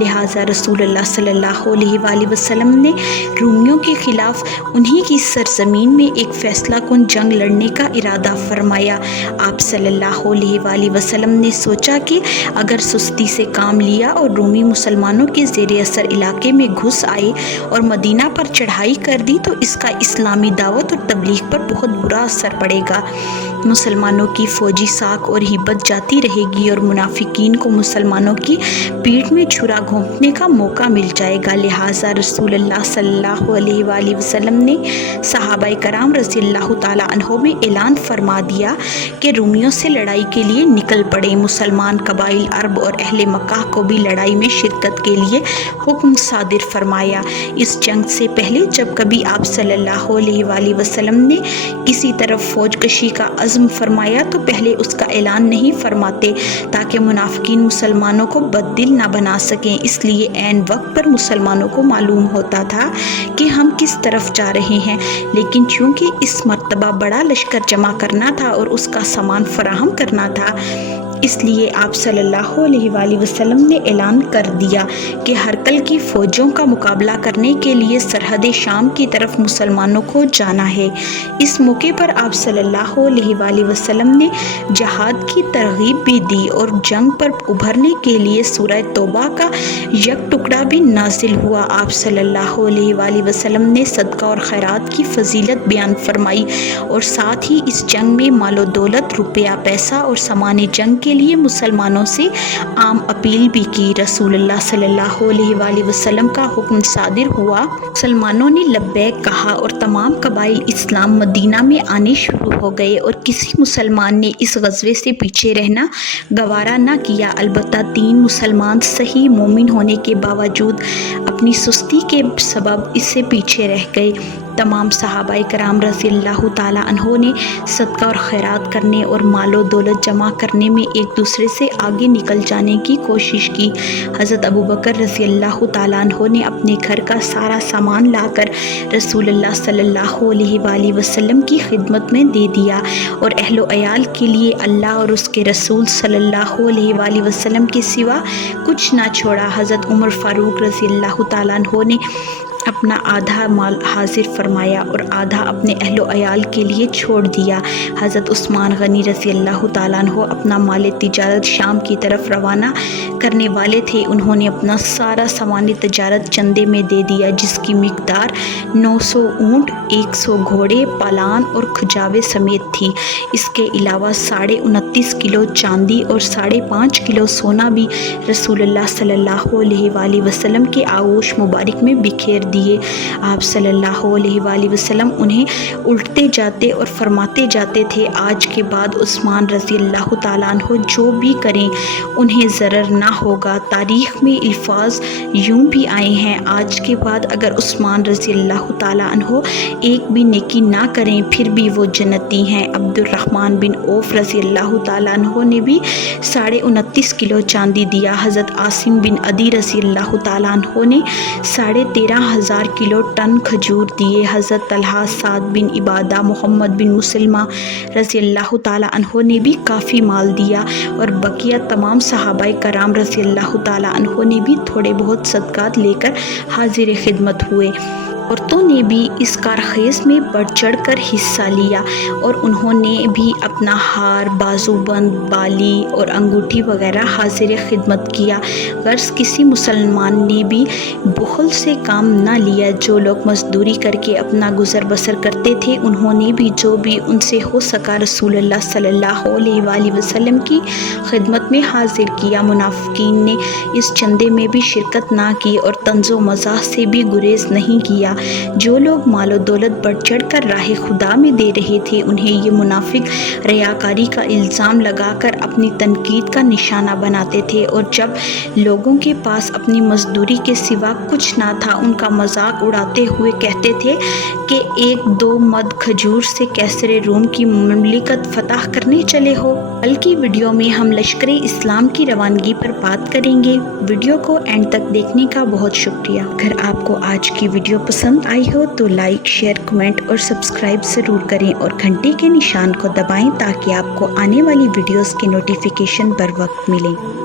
لہٰذا رسول اللہ صلی اللہ علیہ وآلہ وسلم نے رومیوں کے خلاف انہی کی سرزمین میں ایک فیصلہ کن جنگ لڑنے کا ارادہ فرمایا۔ آپ صلی اللہ علیہ وآلہ وسلم نے سوچا کہ اگر سستی سے کام لیا اور رومی مسلمانوں کے زیر اثر علاقے میں گھس آئے اور مدینہ پر چڑھائی کر دی تو اس کا اسلامی دعوت اور تبلیغ پر بہت برا اثر پڑے گا۔ مسلمانوں کی فوجی ساکھ اور ہبت جاتی رہے گی اور منافقین کو مسلمانوں کی پیٹھ میں چھرا گھونپنے کا موقع مل جائے گا۔ لہٰذا رسول اللہ صلی اللہ علیہ وآلہ وسلم نے صحابہ کرام رضی اللہ تعالیٰ عنہ میں اعلان فرما دیا کہ رومیوں سے لڑائی کے لیے نکل پڑیں۔ مسلمان قبائل عرب اور اہل مکہ کو بھی لڑائی میں شرکت کے لیے حکم صادر فرمایا۔ اس جنگ سے پہلے جب کبھی آپ صلی اللہ علیہ وآلہ وسلم نے کسی طرف فوج کشی کا عزم فرمایا تو پہلے اس کا اعلان نہیں فرماتے تاکہ منافقین مسلمانوں کو بد دل نہ بنا سکیں۔ اس لیے عین وقت پر مسلمانوں کو معلوم ہوتا تھا کہ ہم کس طرف جا رہے ہیں، لیکن چونکہ اس مرتبہ بڑا لشکر جمع کرنا تھا اور اس کا سامان فراہم کرنا تھا، اس لیے آپ صلی اللہ علیہ وآلہ وسلم نے اعلان کر دیا کہ ہرقل کی فوجوں کا مقابلہ کرنے کے لیے سرحد شام کی طرف مسلمانوں کو جانا ہے۔ اس موقع پر آپ صلی اللہ علیہ وآلہ وسلم نے جہاد کی ترغیب بھی دی اور جنگ پر ابھرنے کے لیے سورہ توبہ کا یک ٹکڑا بھی نازل ہوا۔ آپ صلی اللہ علیہ وآلہ وسلم نے صدقہ اور خیرات کی فضیلت بیان فرمائی اور ساتھ ہی اس جنگ میں مال و دولت، روپیہ پیسہ اور سامان جنگ کے لیے مسلمانوں سے عام اپیل بھی کی۔ رسول اللہ صلی اللہ علیہ وآلہ وسلم کا حکم صادر ہوا، مسلمانوں نے لبیک کہا اور تمام قبائل اسلام مدینہ میں آنے شروع ہو گئے اور کسی مسلمان نے اس غزوے سے پیچھے رہنا گوارا نہ کیا۔ البتہ 3 مسلمان صحیح مومن ہونے کے باوجود اپنی سستی کے سبب اس سے پیچھے رہ گئے۔ تمام صحابہ کرام رضی اللہ تعالیٰ عنہ نے صدقہ اور خیرات کرنے اور مال و دولت جمع کرنے میں ایک دوسرے سے آگے نکل جانے کی کوشش کی۔ حضرت ابوبکر رضی اللہ تعالیٰ عنہ نے اپنے گھر کا سارا سامان لا کر رسول اللہ صلی اللہ علیہ وآلہ وسلم کی خدمت میں دے دیا اور اہل و عیال کے لیے اللہ اور اس کے رسول صلی اللہ علیہ وآلہ وسلم کے سوا کچھ نہ چھوڑا۔ حضرت عمر فاروق رضی اللہ تعالیٰ عنہ نے اپنا آدھا مال حاضر فرمایا اور آدھا اپنے اہل و عیال کے لیے چھوڑ دیا۔ حضرت عثمان غنی رضی اللہ تعالیٰ عنہ اپنا مال تجارت شام کی طرف روانہ کرنے والے تھے۔ انہوں نے اپنا سارا سامان تجارت چندے میں دے دیا جس کی مقدار 900 اونٹ، 100 گھوڑے، پالان اور کھجاوے سمیت تھی۔ اس کے علاوہ 29.5 کلو چاندی اور 5.5 کلو سونا بھی رسول اللہ صلی اللہ علیہ وآلہ وسلم کے آغوش مبارک میں بکھیر دیے۔ آپ صلی اللہ علیہ وآلہ وسلم انہیں الٹتے جاتے اور فرماتے جاتے تھے، آج کے بعد عثمان رضی اللہ تعالیٰ عنہ جو بھی کریں انہیں ضرر نہ ہوگا۔ تاریخ میں الفاظ یوں بھی آئے ہیں، آج کے بعد اگر عثمان رضی اللہ تعالیٰ عنہ ایک بھی نیکی نہ کریں پھر بھی وہ جنتی ہیں۔ عبد الرحمن بن عوف رضی اللہ تعالیٰ عنہ نے بھی 29.5 کلو چاندی دیا۔ حضرت عاصم بن عدی رضی اللہ تعالیٰ عنہ نے 13,500 کلو ٹن کھجور دیے۔ حضرت طلحہ، سعد بن عبادہ، محمد بن مسلمہ رضی اللہ تعالیٰ عنہ نے بھی کافی مال دیا اور بقیہ تمام صحابہ کرام رضی اللہ تعالیٰ عنہ نے بھی تھوڑے بہت صدقات لے کر حاضر خدمت ہوئے۔ عورتوں نے بھی اس کارخیز میں بڑھ چڑھ کر حصہ لیا اور انہوں نے بھی اپنا ہار، بازو بند، بالی اور انگوٹھی وغیرہ حاضر خدمت کیا۔ غرض کسی مسلمان نے بھی بخل سے کام نہ لیا۔ جو لوگ مزدوری کر کے اپنا گزر بسر کرتے تھے انہوں نے بھی جو بھی ان سے ہو سکا رسول اللہ صلی اللہ علیہ وآلہ وسلم کی خدمت میں حاضر کیا۔ منافقین نے اس چندے میں بھی شرکت نہ کی اور طنز و مزاح سے بھی گریز نہیں کیا۔ جو لوگ مال و دولت بڑھ چڑھ کر راہ خدا میں دے رہے تھے انہیں یہ منافق ریاکاری کا الزام لگا کر اپنی تنقید کا نشانہ بناتے تھے اور جب لوگوں کے پاس اپنی مزدوری کے سوا کچھ نہ تھا ان کا مذاق اڑاتے ہوئے کہتے تھے کہ 1-2 مد کھجور سے کیسر روم کی مملکت فتح کرنے چلے ہو۔ کل کی ویڈیو میں ہم لشکر اسلام کی روانگی پر بات کریں گے۔ ویڈیو کو اینڈ تک دیکھنے کا بہت شکریہ۔ اگر آپ کو آج کی ویڈیو پسند آئی ہو تو لائک، شیئر، کمنٹ اور سبسکرائب ضرور کریں اور گھنٹی کے نشان کو دبائیں تاکہ آپ کو آنے والی ویڈیوز کی نوٹیفیکیشن بر وقت ملیں۔